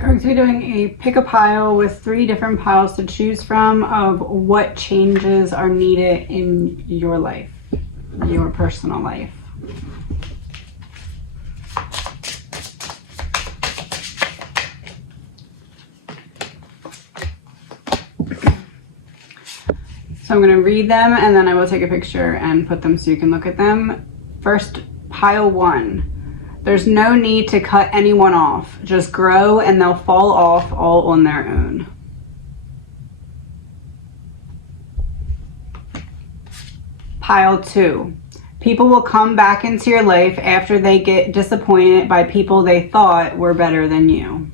Going to be doing a pick a pile with 3 different piles to choose from of what changes are needed in your life, your personal life. So I'm going to read them and then I will take a picture and put them so you can look at them. First, pile 1. There's no need to cut anyone off. Just grow and they'll fall off all on their own. Pile 2. People will come back into your life after they get disappointed by people they thought were better than you.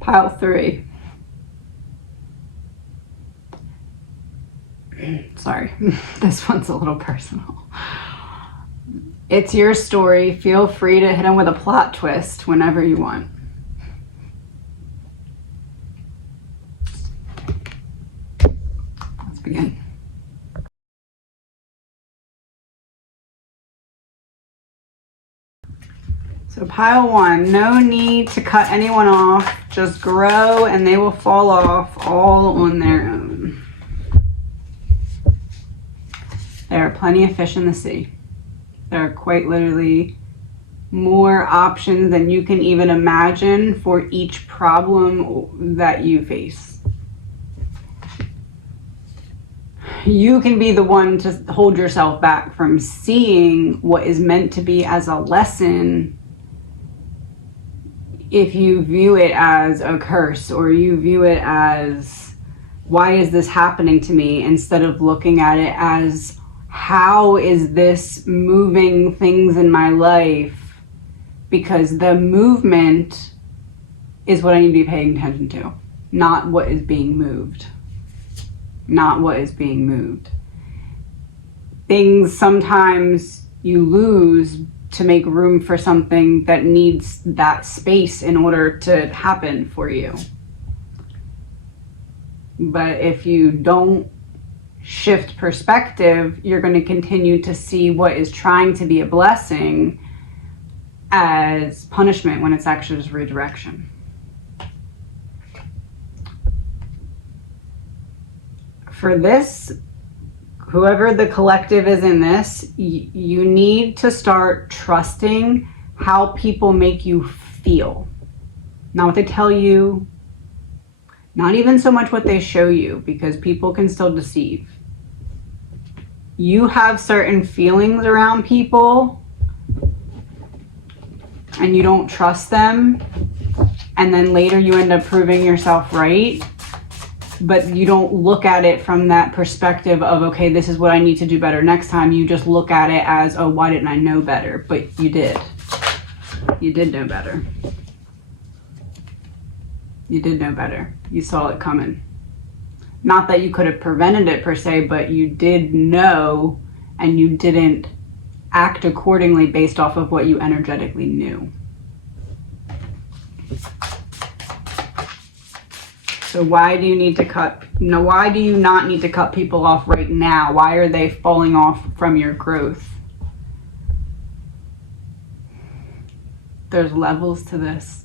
Pile 3. Sorry, this one's a little personal. It's your story. Feel free to hit them with a plot twist whenever you want. Let's begin. So pile 1, no need to cut anyone off. Just grow and they will fall off all on their own. There are plenty of fish in the sea. There are quite literally more options than you can even imagine for each problem that you face. You can be the one to hold yourself back from seeing what is meant to be as a lesson if you view it as a curse or you view it as, why is this happening to me, instead of looking at it as, how is this moving things in my life? Because the movement is what I need to be paying attention to, not what is being moved. Not what is being moved. Things sometimes you lose to make room for something that needs that space in order to happen for you. But if you don't shift perspective, you're going to continue to see what is trying to be a blessing as punishment when it's actually just redirection. For this, whoever the collective is in this, you need to start trusting how people make you feel. Not what they tell you, not even so much what they show you, because people can still deceive. You have certain feelings around people and you don't trust them, and then later you end up proving yourself right, but you don't look at it from that perspective of, okay, this is what I need to do better next time. You just look at it as, oh, why didn't I know better? But you did. You did know better. You did know better. You saw it coming. Not that you could have prevented it per se, but you did know and you didn't act accordingly based off of what you energetically knew. So why do you need to cut? No, why do you not need to cut people off right now? Why are they falling off from your growth? There's levels to this.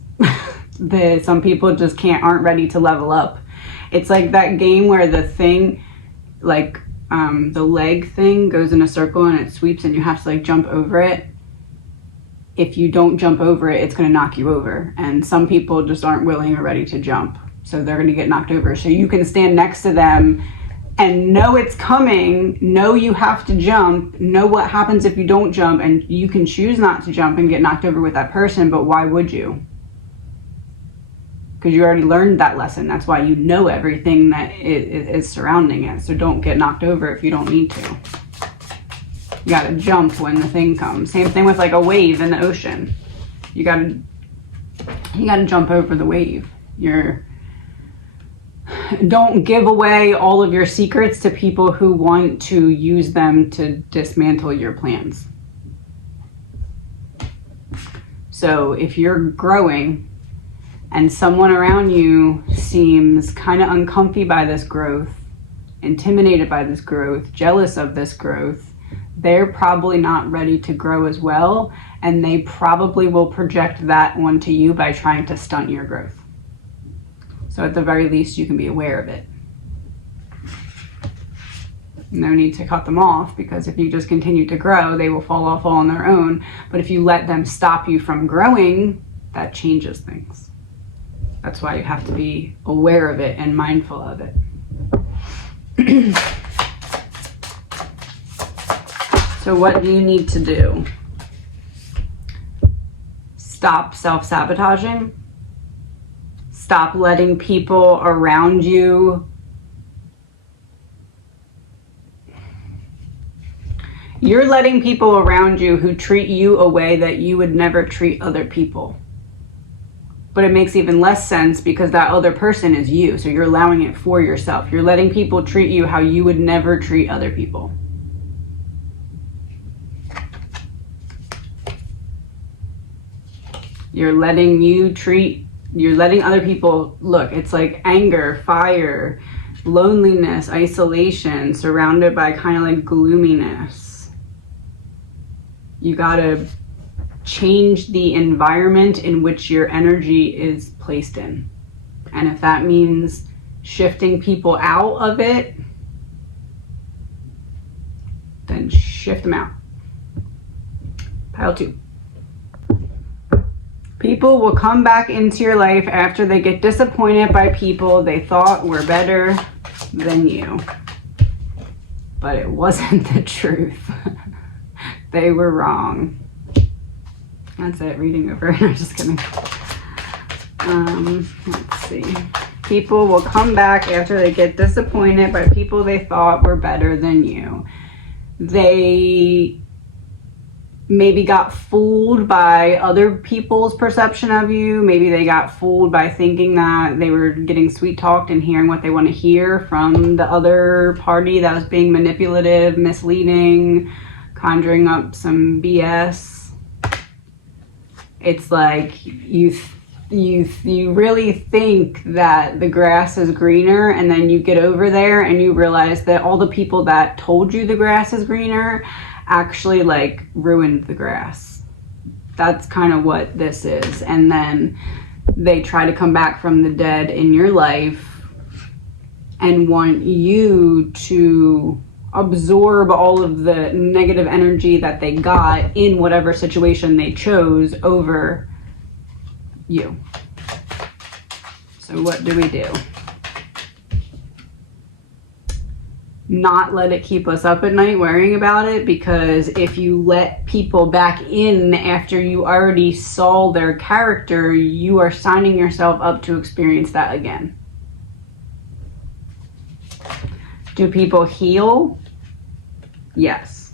Some people just aren't ready to level up. It's like that game where the thing, like the leg thing goes in a circle and it sweeps and you have to like jump over it. If you don't jump over it, it's going to knock you over. And some people just aren't willing or ready to jump. So they're going to get knocked over. So you can stand next to them and know it's coming, know you have to jump, know what happens if you don't jump, and you can choose not to jump and get knocked over with that person, but why would you? Because you already learned that lesson. That's why you know everything that is surrounding it. So don't get knocked over if you don't need to. You gotta jump when the thing comes. Same thing with like a wave in the ocean. You gotta jump over the wave. Don't give away all of your secrets to people who want to use them to dismantle your plans. So if you're growing and someone around you seems kind of uncomfy by this growth intimidated by this growth, jealous of this growth, they're probably not ready to grow as well, and they probably will project that onto you by trying to stunt your growth. So at the very least, you can be aware of it. No need to cut them off, because if you just continue to grow, they will fall off all on their own. But if you let them stop you from growing, that changes things. That's why you have to be aware of it and mindful of it. So what do you need to do? Stop self-sabotaging. Stop letting people around you. You're letting people around you who treat you a way that you would never treat other people. But it makes even less sense because that other person is you. So you're allowing it for yourself. You're letting people treat you how you would never treat other people. You're letting other people, look, it's like anger, fire, loneliness, isolation, surrounded by kind of like gloominess. You gotta change the environment in which your energy is placed in. And if that means shifting people out of it, then shift them out. Pile 2. People will come back into your life after they get disappointed by people they thought were better than you. But it wasn't the truth. They were wrong. That's it, reading over. I'm just kidding. Let's see. People will come back after they get disappointed by people they thought were better than you. They maybe got fooled by other people's perception of you. Maybe they got fooled by thinking that they were getting sweet talked and hearing what they want to hear from the other party that was being manipulative, misleading, conjuring up some BS. It's like you really think that the grass is greener, and then you get over there and you realize that all the people that told you the grass is greener actually like ruined the grass. That's kind of what this is. And then they try to come back from the dead in your life and want you to absorb all of the negative energy that they got in whatever situation they chose over you. So what do we do? Not let it keep us up at night worrying about it, because if you let people back in after you already saw their character, you are signing yourself up to experience that again. Do people heal? Yes.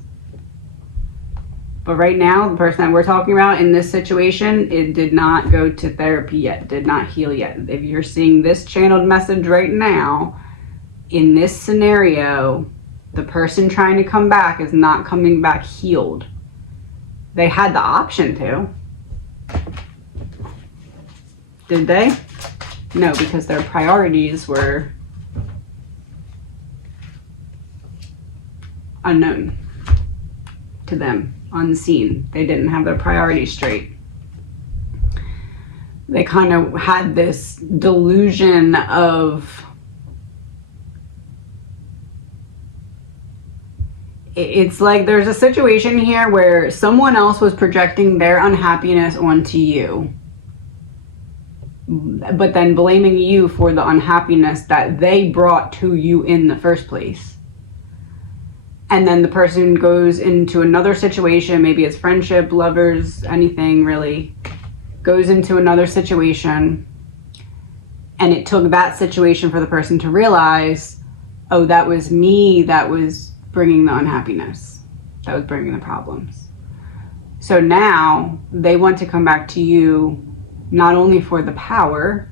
But right now, the person that we're talking about in this situation, it did not go to therapy yet, did not heal yet. If you're seeing this channeled message right now, in this scenario, the person trying to come back is not coming back healed. They had the option to. Did they? No, because their priorities were unknown to them, unseen. They didn't have their priorities straight. They kind of had this delusion of, it's like there's a situation here where someone else was projecting their unhappiness onto you, but then blaming you for the unhappiness that they brought to you in the first place. And then the person goes into another situation, maybe it's friendship, lovers, anything really, goes into another situation, and it took that situation for the person to realize, oh, that was me that was bringing the unhappiness, that was bringing the problems. So now they want to come back to you not only for the power,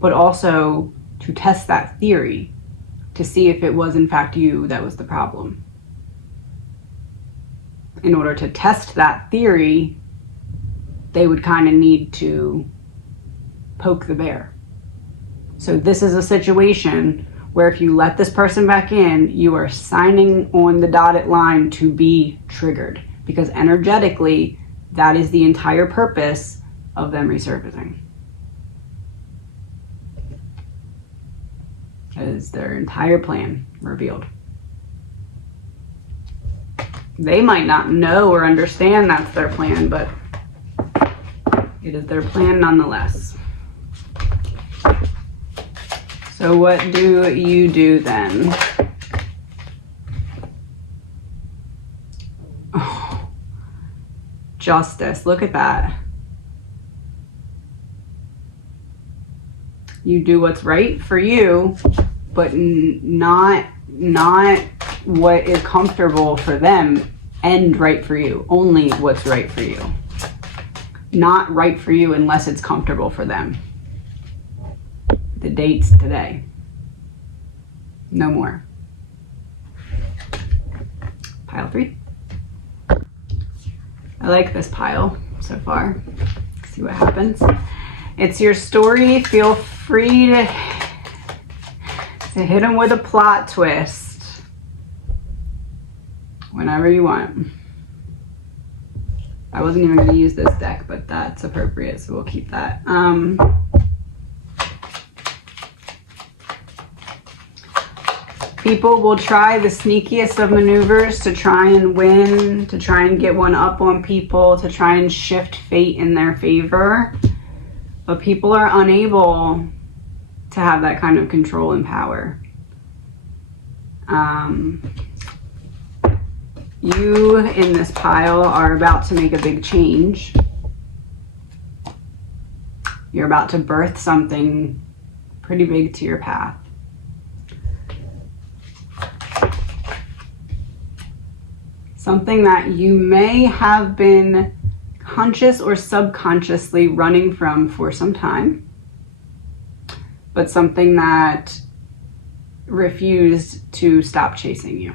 but also to test that theory to see if it was in fact you that was the problem. In order to test that theory, they would kind of need to poke the bear. So this is a situation where if you let this person back in, you are signing on the dotted line to be triggered, because energetically, that is the entire purpose of them resurfacing. That is their entire plan revealed. They might not know or understand that's their plan, but it is their plan nonetheless. So what do you do then? Oh, justice, look at that. You do what's right for you, but not what is comfortable for them and right for you. Only what's right for you. Not right for you unless it's comfortable for them. The date's today. No more. Pile 3. I like this pile so far. See what happens. It's your story. Feel free to hit them with a plot twist whenever you want. I wasn't even going to use this deck, but that's appropriate, so we'll keep that. People will try the sneakiest of maneuvers to try and win, to try and get one up on people, to try and shift fate in their favor. But people are unable to have that kind of control and power. You in this pile are about to make a big change. You're about to birth something pretty big to your path. Something that you may have been conscious or subconsciously running from for some time, but something that refused to stop chasing you.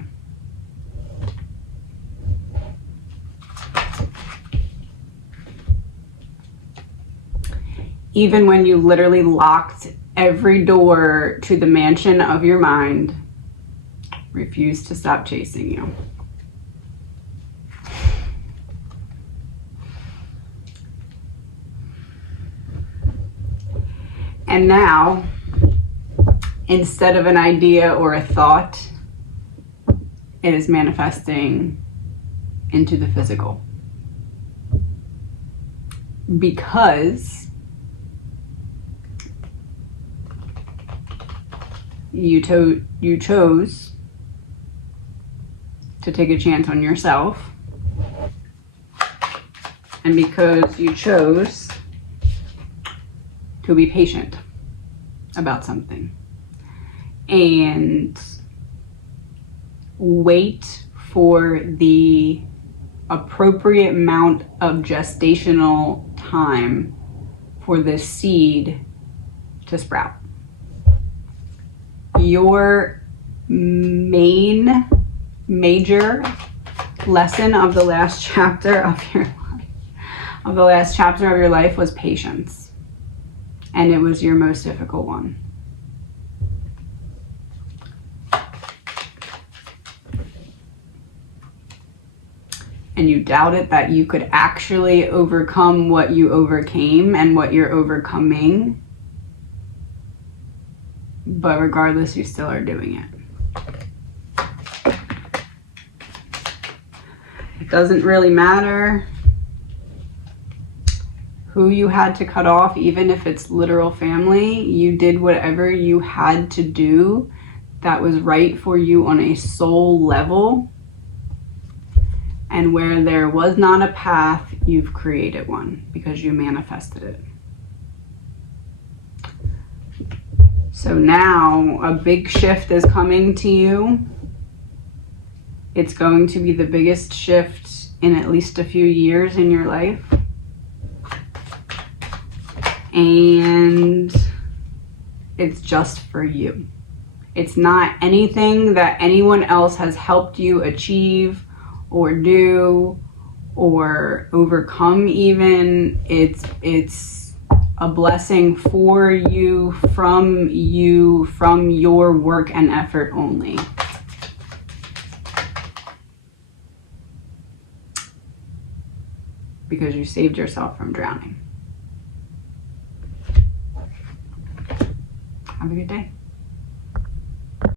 Even when you literally locked every door to the mansion of your mind, refused to stop chasing you. And now, instead of an idea or a thought, it is manifesting into the physical. Because you chose to take a chance on yourself, and because you chose to be patient about something and wait for the appropriate amount of gestational time for this seed to sprout. Your major lesson of the last chapter of your life, was patience. And it was your most difficult one. And you doubted that you could actually overcome what you overcame and what you're overcoming. But regardless, you still are doing it. It doesn't really matter who you had to cut off, even if it's literal family. You did whatever you had to do that was right for you on a soul level. And where there was not a path, you've created one because you manifested it. So now a big shift is coming to you. It's going to be the biggest shift in at least a few years in your life. And it's just for you. It's not anything that anyone else has helped you achieve or do or overcome even. It's a blessing for you, from your work and effort only. Because you saved yourself from drowning. Have a good day.